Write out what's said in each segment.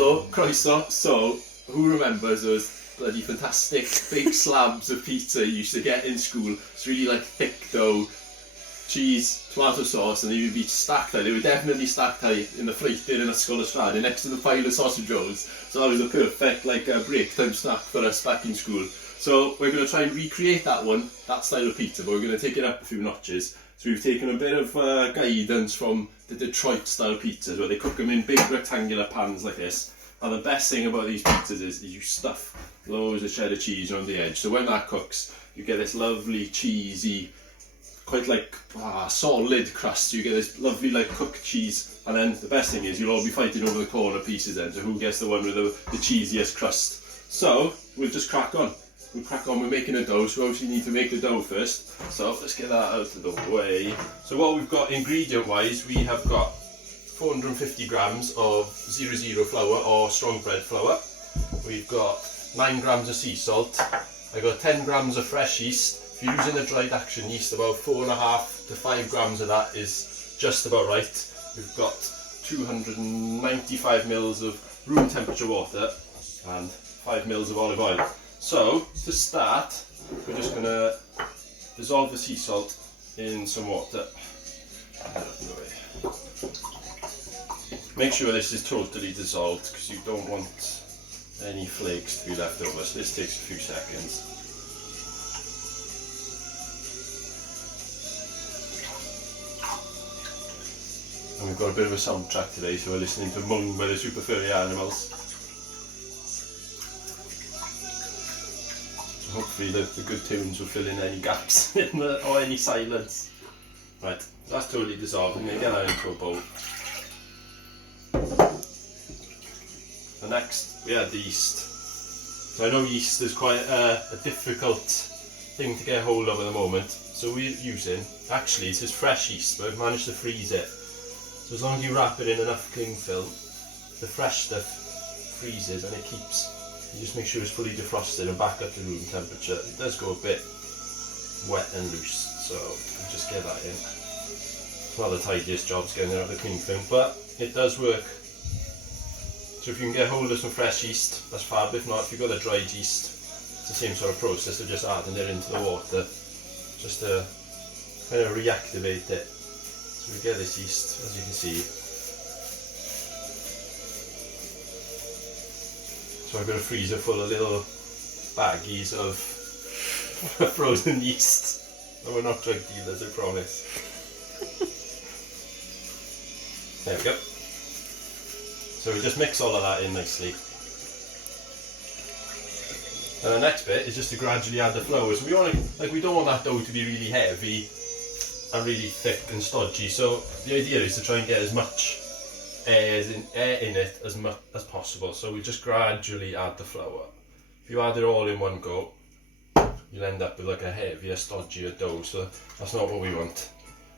Hello, croeso. So, who remembers those bloody fantastic big slabs of pizza you used to get in school? It's really like thick dough, cheese, tomato sauce, and they would be stacked high. They were definitely stacked high in the freighter in Ysgol Ystrad next to the pile of sausage rolls. So that was a perfect break time snack for us back in school. So we're going to try and recreate that style of pizza, but we're going to take it up a few notches. So we've taken a bit of guidance from the Detroit style pizzas, where they cook them in big rectangular pans like this. And the best thing about these pizzas is you stuff loads of cheddar cheese around the edge. So when that cooks, you get this lovely cheesy, quite solid crust. You get this lovely cooked cheese, and then the best thing is you'll all be fighting over the corner pieces then, so who gets the one with the cheesiest crust. So we'll just crack on. We're making a dough, so we obviously need to make the dough first. So let's get that out of the way. So what we've got ingredient wise, we have got 450 grams of 00 flour or strong bread flour. We've got 9 grams of sea salt. I got 10 grams of fresh yeast. If you're using a dried action yeast, about 4.5 to 5 grams of that is just about right. We've got 295 mils of room temperature water and 5 mils of olive oil. So to start, we're just going to dissolve the sea salt in some water. Make sure this is totally dissolved, because you don't want any flakes to be left over, so this takes a few seconds. And we've got a bit of a soundtrack today, so we're listening to Mung by the Super Furry Animals. So hopefully the good tunes will fill in any gaps or any silence. Right, that's totally dissolved. I'm going to get that into a bowl. And next we add the yeast. So I know yeast is quite a difficult thing to get hold of at the moment. So we're using, actually this is fresh yeast, but I've managed to freeze it. So as long as you wrap it in enough cling film, the fresh stuff freezes and it keeps. You just make sure it's fully defrosted and back up to room temperature. It does go a bit wet and loose, so we'll just get that in. It's not the tidiest job's getting it out of the cling film, but it does work. So if you can get hold of some fresh yeast, that's fab. If not, if you've got a dried yeast, it's the same sort of process of just adding it into the water, just to kind of reactivate it. So we get this yeast, as you can see. So I've got a freezer full of little baggies of frozen yeast. And we're not drug dealers, I promise. There we go. So we just mix all of that in nicely. And the next bit is just to gradually add the flour. So we don't want that dough to be really heavy and really thick and stodgy. So the idea is to try and get as much air in it as much as possible. So we just gradually add the flour. If you add it all in one go, you'll end up with like a heavier, stodgier dough. So that's not what we want.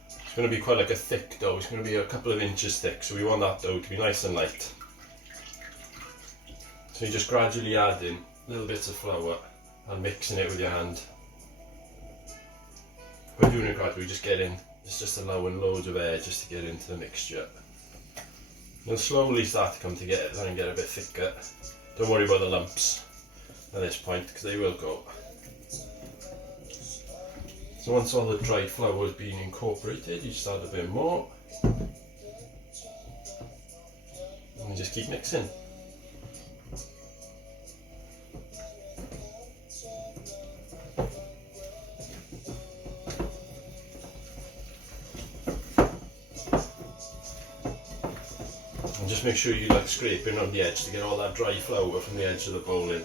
It's going to be quite like a thick dough. It's going to be a couple of inches thick. So we want that dough to be nice and light. So you just gradually add in little bits of flour and mixing it with your hand. We're doing it gradually, just get in. It's just allowing loads of air just to get into the mixture. It'll slowly start to come together and get a bit thicker. Don't worry about the lumps at this point, because they will go. So once all the dried flour has been incorporated, you just add a bit more. And you just keep mixing. And just make sure you scraping on the edge to get all that dry flour from the edge of the bowl in.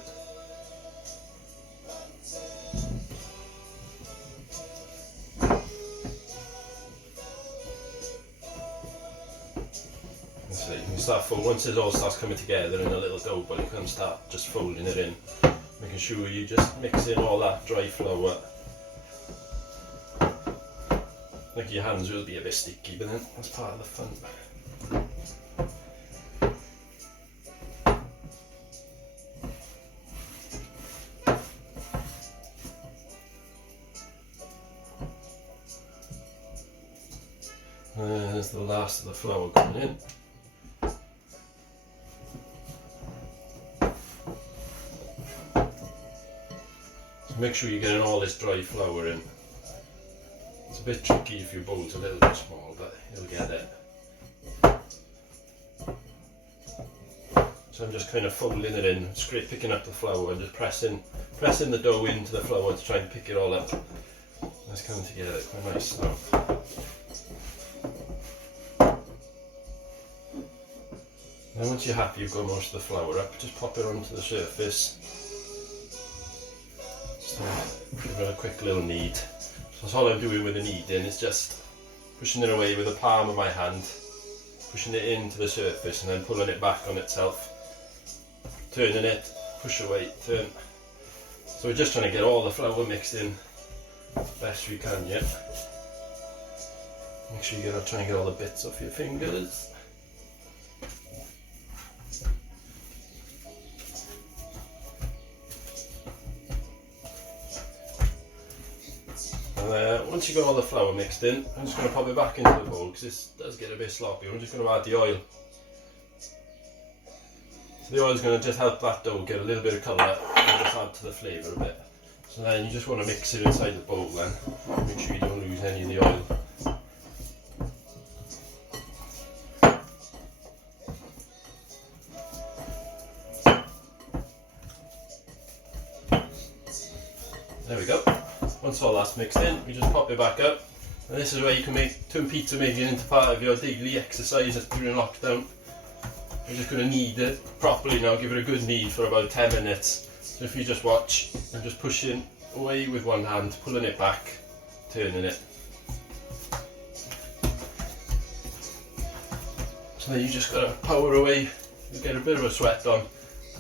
So you can start once it all starts coming together in a little dough ball, you can start just folding it in, making sure you just mix in all that dry flour. Like your hands will be a bit sticky, but then that's part of the fun. There's the last of the flour going in. make sure you're getting all this dry flour in. It's a bit tricky if your bowl's a little bit small, but you'll get it. So I'm just kind of folding it in, picking up the flour and just pressing the dough into the flour to try and pick it all up. That's coming together quite nice now. Then once you're happy you've got most of the flour up, just pop it onto the surface. Just give it a quick little knead. So that's all I'm doing with the kneading, is just pushing it away with the palm of my hand, pushing it into the surface and then pulling it back on itself. Turning it, push away, turn. So we're just trying to get all the flour mixed in best we can, yeah. Make sure you're trying to get all the bits off your fingers. And once you've got all the flour mixed in, I'm just going to pop it back into the bowl because this does get a bit sloppy. I'm just going to add the oil. So the oil's going to just help that dough get a little bit of colour and just add to the flavour a bit. So then you just want to mix it inside the bowl then. Make sure you don't lose any of the oil. There we go. Once all that's mixed in, we just pop it back up. And this is where you can turn pizza making into part of your daily exercise during lockdown. You're just going to knead it properly now, give it a good knead for about 10 minutes. So if you just watch, I'm just pushing away with one hand, pulling it back, turning it. So then you just got to power away, you get a bit of a sweat on,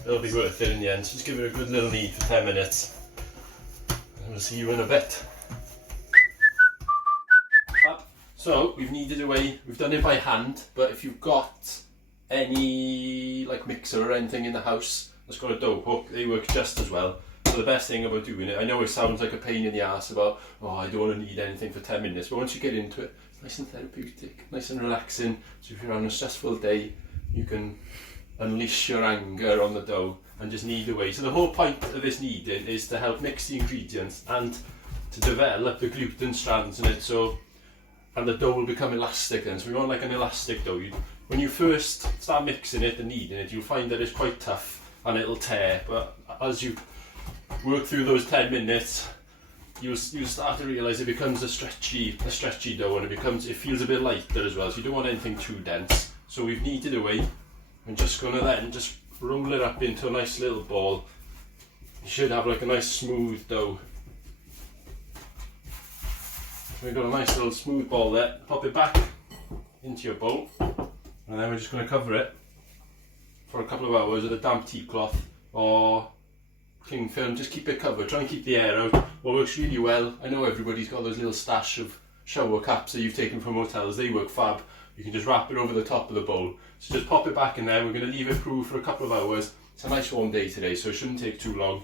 it'll be worth it in the end. So just give it a good little knead for 10 minutes. And we'll see you in a bit. So we've kneaded away, we've done it by hand, but if you've got any like mixer or anything in the house that's got a dough hook, they work just as well. So the best thing about doing it, I know it sounds like a pain in the ass about, oh, I don't want to knead anything for 10 minutes, but once you get into it, it's nice and therapeutic, nice and relaxing. So if you're on a stressful day, you can unleash your anger on the dough and just knead away. So the whole point of this kneading is to help mix the ingredients and to develop the gluten strands in it, so and the dough will become elastic then. So we want like an elastic dough. When you first start mixing it and kneading it, you'll find that it's quite tough and it'll tear, but as you work through those 10 minutes, you'll start to realise it becomes a stretchy dough, and it feels a bit lighter as well, so you don't want anything too dense. So we've kneaded away. I'm just going to then just roll it up into a nice little ball. You should have like a nice smooth dough. So we've got a nice little smooth ball there. Pop it back into your bowl, and then we're just going to cover it for a couple of hours with a damp tea cloth or cling film. Just keep it covered, try and keep the air out. What works really well, I know everybody's got those little stash of shower caps that you've taken from hotels, they work fab. You can just wrap it over the top of the bowl. So just pop it back in there, we're going to leave it cool for a couple of hours. It's a nice warm day today, so it shouldn't take too long.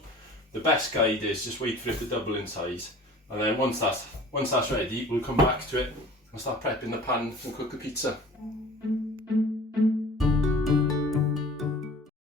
The best guide is just wait for it to double in size, and then once that's ready, we'll come back to it and start prepping the pan and cook the pizza.